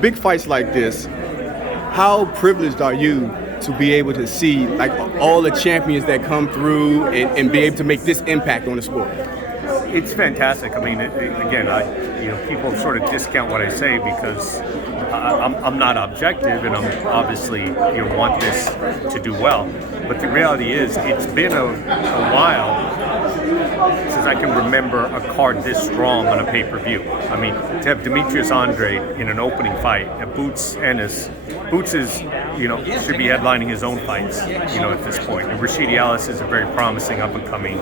Big fights like this, how privileged are you to be able to see like all the champions that come through and be able to make this impact on the sport? It's fantastic. I mean, people sort of discount what I say because I'm not objective, and I'm obviously want this to do well. But the reality is, it's been a while since I can remember a card this strong on a pay-per-view. I mean, to have Demetrius Andrade in an opening fight, Boots Ennis. Boots is, should be headlining his own fights, at this point. And Rashidi Ellis is a very promising up-and-coming.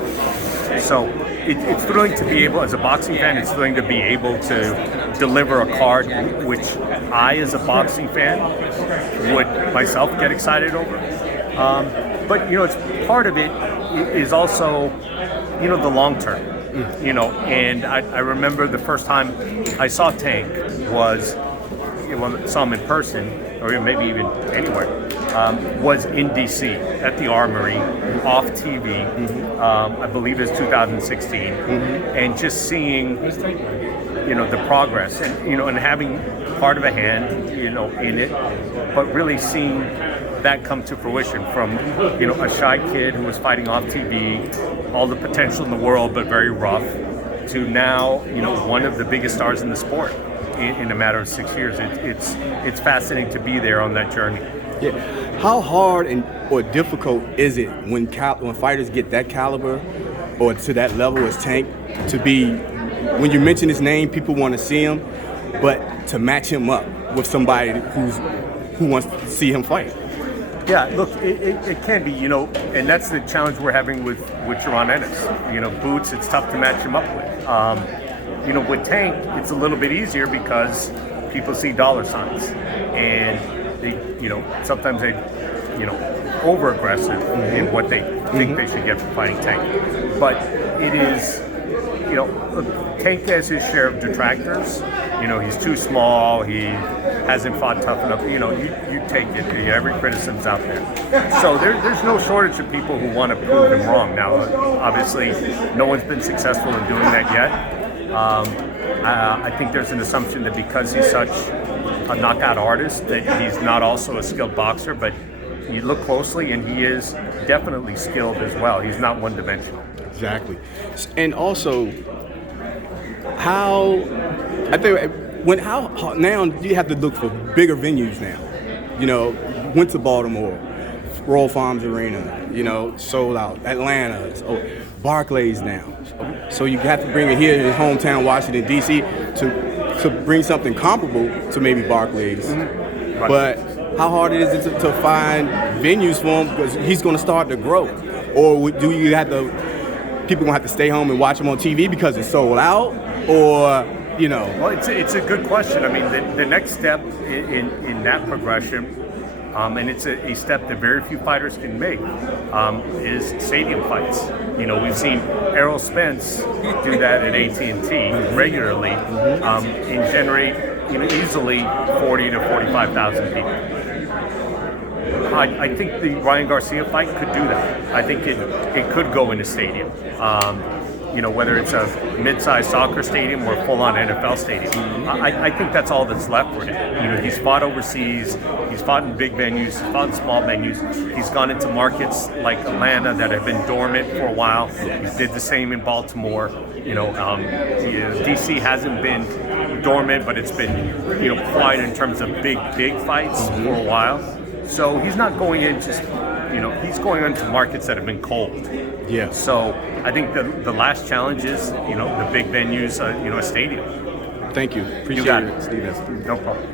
So it's thrilling to be able, as a boxing fan, it's thrilling to be able to deliver a card which I, as a boxing fan, would myself get excited over. But it's part of it is also, the long term. And I remember the first time I saw Tank was, saw him in person, or maybe even anywhere, was in DC at the Armory, off TV. I believe it's 2016, and just seeing, the progress, and and having part of a hand, in it, but really seeing that come to fruition from, a shy kid who was fighting off TV, all the potential in the world, but very rough, to now, one of the biggest stars in the sport in a matter of 6 years. It's fascinating to be there on that journey. Yeah. How hard or difficult is it when fighters get that caliber or to that level as Tank to be, when you mention his name, people want to see him, but to match him up with somebody who wants to see him fight? Yeah, look, it can be, and that's the challenge we're having with Gervonta Davis. Boots, it's tough to match him up with. With Tank, it's a little bit easier because people see dollar signs, and they, sometimes they, over aggressive in what they think they should get for fighting Tank. But it is, look, Tank has his share of detractors. He's too small. He hasn't fought tough enough. You take it. Every criticism's out there. So there's no shortage of people who want to prove him wrong. Now, obviously, no one's been successful in doing that yet. I think there's an assumption that because he's such a knockout artist, that he's not also a skilled boxer. But you look closely, and he is definitely skilled as well. He's not one-dimensional. Exactly. And also, how now you have to look for bigger venues now. Went to Baltimore, Royal Farms Arena, sold out. Atlanta, Barclays now. So you have to bring it here in his hometown, Washington, D.C., to bring something comparable to maybe Barclays. Right. But how hard it is to find venues for him, because he's going to start to grow? Or do you have to, people going to have to stay home and watch him on TV because it's sold out? Or, Well, it's a good question. I mean, the next step in that progression, and it's a step that very few fighters can make, is stadium fights. We've seen Errol Spence do that at AT&T regularly, and generate easily 40 to 45,000 people. I think the Ryan Garcia fight could do that. I think it could go in a stadium. Whether it's a mid-sized soccer stadium or a full-on NFL stadium. I think that's all that's left for him. He's fought overseas, he's fought in big venues, he's fought in small venues, he's gone into markets like Atlanta that have been dormant for a while. He did the same in Baltimore. DC hasn't been dormant, but it's been quiet in terms of big fights for a while. So he's not going in just, he's going into markets that have been cold. Yeah. So I think the last challenge is, the big venues, a stadium. Thank you. Appreciate it, Steve. No problem.